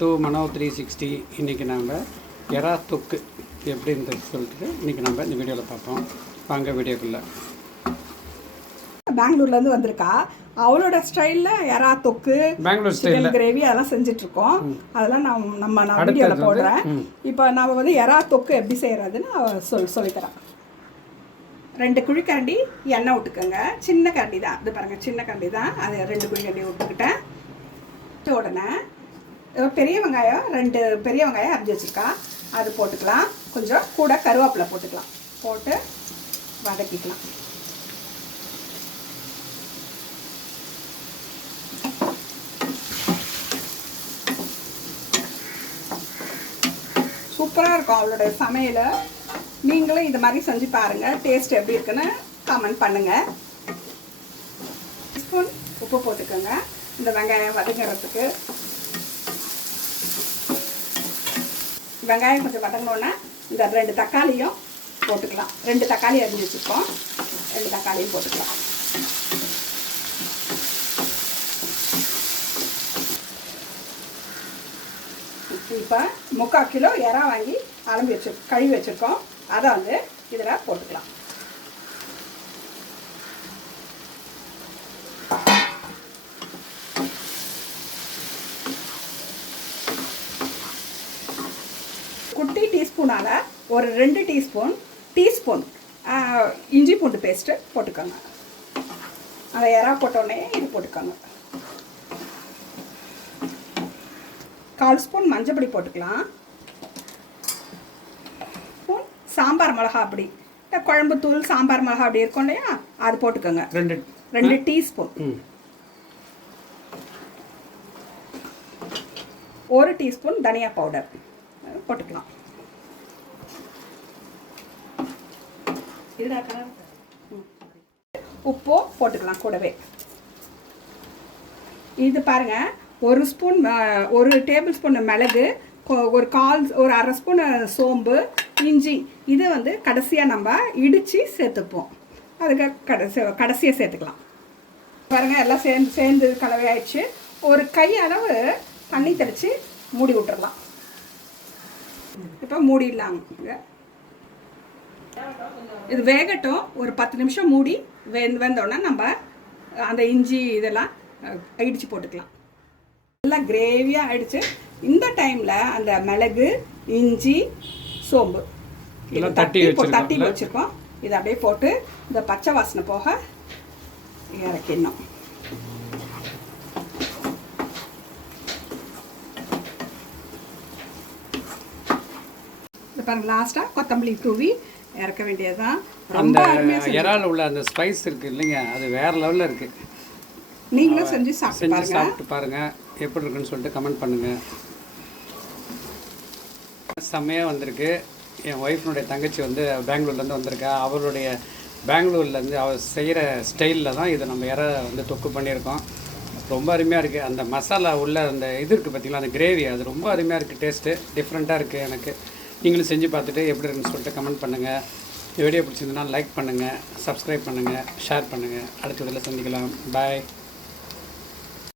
To மனோ 360. இன்றைக்கி நம்ம எறா தொக்கு எப்படின்றது சொல்லிட்டு இன்றைக்கி நம்ம இந்த வீடியோவில் பார்ப்போம். வாங்க வீடியோக்குள்ளே. பெங்களூர்லேருந்து வந்திருக்கா. அவளோட ஸ்டைலில் எறா தொக்கு, பெங்களூர் ஸ்டைலில் கிரேவி அதெல்லாம் செஞ்சிட்ருக்கோம். அதெல்லாம் நான் வீடியோவில் போடுறேன். இப்போ நம்ம வந்து எறா தொக்கு எப்படி செய்கிறதுன்னு சொல்லித்தரேன். 2 குழிக்கரண்டி எண்ணெய் விட்டுக்கோங்க. சின்ன கரண்டி தான், இது பாருங்கள், சின்ன கரண்டி தான். அது 2 குழிக்கரண்டி விட்டுக்கிட்டேன். உடனே பெரிய வெங்காயம் 2 பெரிய வெங்காயம் அரிஞ்சு வச்சுருக்கா, அது போட்டுக்கலாம். கொஞ்சம் கூட கருவேப்பிலை போட்டுக்கலாம். போட்டு வதக்கிக்கலாம். சூப்பராக இருக்கும் அவளோட சமையல். நீங்களும் இது மாதிரி செஞ்சு பாருங்கள். டேஸ்ட் எப்படி இருக்குன்னு கமெண்ட் பண்ணுங்கள். ஸ்பூன் உப்பு போட்டுக்கோங்க இந்த வெங்காயம் வதங்கிறதுக்கு. வெங்காயம் கொஞ்சம் வதங்கினோன்னா இந்த 2 தக்காளியும் போட்டுக்கலாம். 2 தக்காளி அரிஞ்சு வச்சுருக்கோம், 2 தக்காளியும் போட்டுக்கலாம். இப்போ 3/4 கிலோ எறா வாங்கி கழுவி வச்சுருக்கோம். அதை வந்து இதில் போட்டுக்கலாம். குட்டி டீஸ்பூனால் ஒரு 2 டீஸ்பூன் இஞ்சி பூண்டு பேஸ்ட்டு போட்டுக்கோங்க. அந்த எறா போட்டோடனே இது போட்டுக்கோங்க. 1/4 ஸ்பூன் மஞ்சள் பொடி போட்டுக்கலாம். சாம்பார் மிளகா அப்படி, இந்த குழம்பு தூள் சாம்பார் மிளகா அப்படி இருக்கும் இல்லையா, அது போட்டுக்கோங்க. 2 டீஸ்பூன். 1 டீஸ்பூன் தனியா பவுடர் போட்டுக்கலாம். உப்பு போட்டுக்கலாம் கூடவே. இது பாருங்கள், 1 டேபிள் ஸ்பூன் மிளகு, ஒரு 1/2 ஸ்பூன் சோம்பு, இஞ்சி. இது வந்து கடைசியாக நம்ம இடித்து சேர்த்துப்போம். அதுக்கு கடைசியாக சேர்த்துக்கலாம். பாருங்கள், எல்லாம் சேர்ந்து கலவையாயிடுச்சு. ஒரு கை அளவு தண்ணி தெளித்து மூடி விட்டுறலாம். இப்போ மூடிடலாங்க. இது வேகட்டும். ஒரு 10 நிமிஷம் மூடி வெந்தோடனே நம்ம அந்த இஞ்சி இதெல்லாம் இடித்து போட்டுக்கலாம். நல்லா கிரேவியாக ஆகிடுச்சு. இந்த டைமில் அந்த மிளகு, இஞ்சி, சோம்பு தட்டி வச்சுருக்கோம். இதை அப்படியே போட்டு இந்த பச்சை வாசனை போக இறக்கிடணும். இது பாருங்க, லாஸ்ட்டாக கொத்தமல்லி தூவி இறக்க வேண்டியதுதான். அந்த இறால் உள்ள அந்த ஸ்பைஸ் இருக்குது இல்லைங்க, அது வேறு லெவலில் இருக்குது. நீங்களும் செஞ்சு சாப்பிட்டு பாருங்கள் எப்படி இருக்குன்னு சொல்லிட்டு கமெண்ட் பண்ணுங்கள். செம்மையாக வந்திருக்கு. என் ஒய்ஃபினுடைய தங்கச்சி வந்து பெங்களூர்லேருந்து வந்திருக்கா. அவருடைய பெங்களூர்லேருந்து அவர் செய்கிற ஸ்டைலில் தான் இதை நம்ம வந்து தொக்கு பண்ணியிருக்கோம். ரொம்ப அருமையாக இருக்குது. அந்த மசாலா உள்ள அந்த இது இருக்குது பார்த்திங்களா, அந்த கிரேவி, அது ரொம்ப அருமையாக இருக்குது. டேஸ்ட்டு டிஃப்ரெண்ட்டாக இருக்குது எனக்கு. நீங்களும் செஞ்சு பார்த்துட்டு எப்படி இருக்குன்னு சொல்லிட்டு கமெண்ட் பண்ணுங்கள். வீடியோ பிடிச்சிருந்ததுன்னா லைக் பண்ணுங்கள், சப்ஸ்கிரைப் பண்ணுங்கள், ஷேர் பண்ணுங்கள். அடுத்த இதில் சந்திக்கலாம். பாய்.